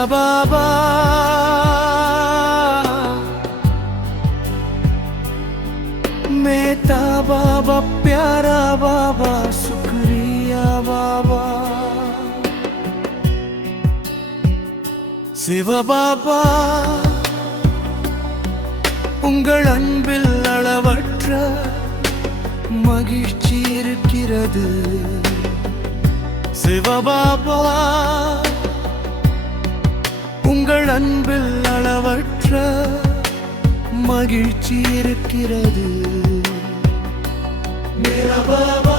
मेरा बाबा मेरा बाबा प्यारा बाबा शुक्रिया बाबा சிவபாபா உங்கள் அன்பில் அளவற்ற மகிழ்ச்சி இருக்கிறது சிவபாபா உங்கள் அன்பில் அளவற்ற மகிழ்ச்சி இருக்கிறது मेरा बाबा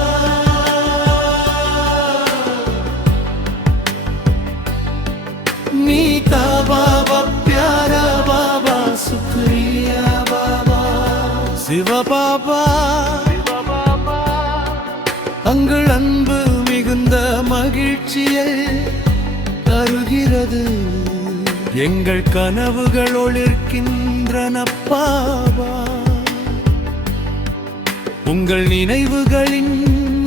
मीठा बाबा प्यारा बाबा शुक्रिया बाबा சிவபாபா உங்கள் அன்பு மிகுந்த மகிழ்ச்சியை தருகிறது எங்கள் கனவுகள் ஒளிர்கின்றன பாபா உங்கள் நினைவுகளின்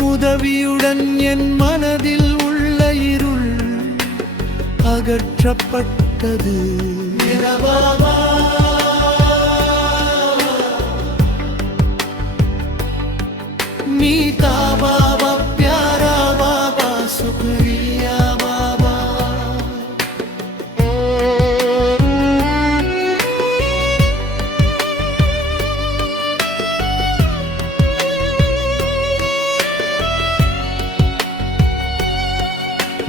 உதவியுடன் என் மனதில் உள்ள இருள் அகற்றப்பட்டது பாபா मीठा बाबा प्यारा बाबा शुक्रिया बाबा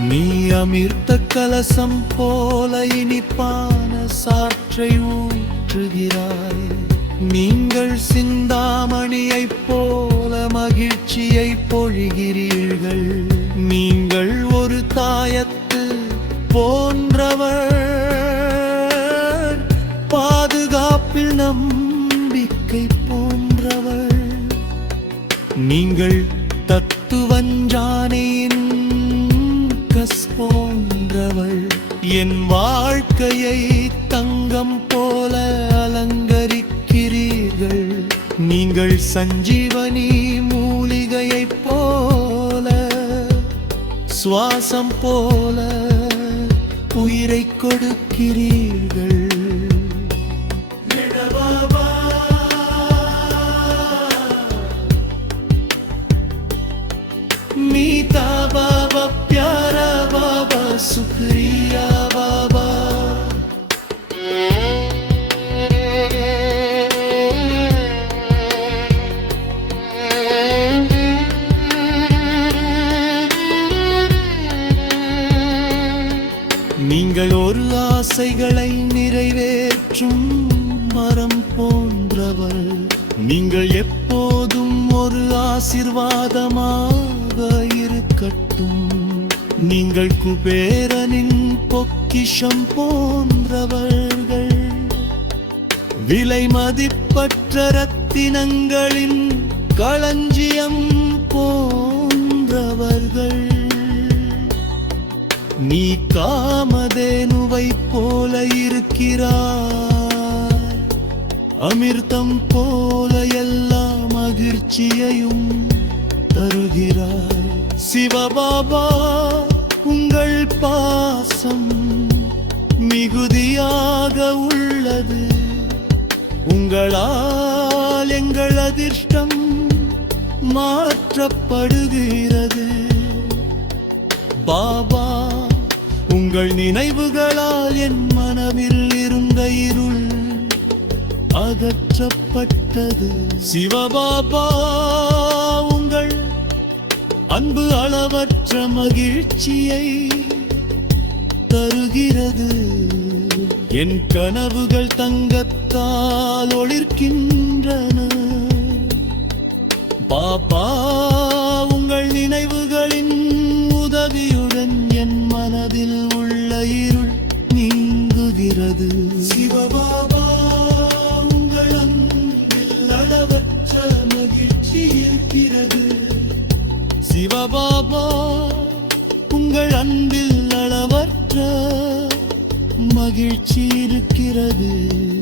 நீ அமிர்த கலசம் போல இனிப்பான சாற்றை ஊற்றுகிறாய் நீங்கள் சிந்தாமணியைப் போல மகிழ்ச்சியை பொழிகிறீர்கள் நீங்கள் ஒரு தாயத்து போன்றவர் பாதுகாப்பில் நம்பிக்கை போன்றவர் நீங்கள் தத்துவஞ்சானையின் கஸ் போன்றவர் என் வாழ்க்கையை தங்கம் போல அலங்கரிக்கிறீர்கள் நீங்கள் சஞ்சீவனி மூலிகையைப் போல சுவாசம் போல உயிரை கொடுக்கிறீர்கள் मीठा बाबा प्यारा बाबा शुक्रिया बाबा நீங்கள் ஒரு ஆசைகளை நிறைவேற்றும் மரம் போன்றவர் நீங்கள் எப்போதும் ஒரு ஆசீர்வாதமாக இருக்கட்டும் நீங்கள் குபேரனின் பொக்கிஷம் போன்றவர்கள் விலை மதிப்பற்ற ரத்தினங்களின் களஞ்சியம் போன்றவர்கள் நீ காமதேனுவை போல இருக்கிறாய் அமிர்தம் போல எல்லா மகிழ்ச்சியையும் தருகிறாய் சிவபாபா உங்கள் பாசம் மிகுதியாக உள்ளது உங்களால் எங்கள் அதிர்ஷ்டம் மாற்றப்படுகிறது பாபா உங்கள் நினைவுகளால் என் மனதில் இருந்த இருள் அகற்றப்பட்டது சிவபாபா உங்கள் அன்பு அளவற்ற மகிழ்ச்சியை தருகிறது என் கனவுகள் தங்கத்தால் ஒளிர்கின்றன பாபா உங்கள் நினைவுகளின் உதவியுடன் என் மனதில் உள்ள இருள் நீங்குகிறது சிவபாபா உங்கள் அன்பில் அளவற்ற மகிழ்ச்சி இருக்கிறது சிவபாபா உங்கள் அன்பில் அளவற்ற மகிழ்ச்சி இருக்கிறது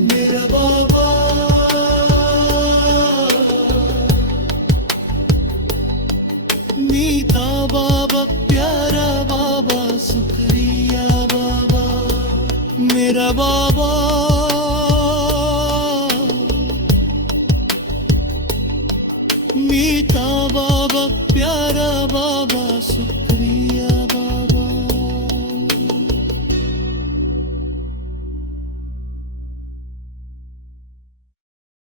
मेरा बाबा मीठा बाबा प्यारा बाबा शुक्रिया बाबा मेरा बाबा मीठा बाबा प्यारा बाबा सुख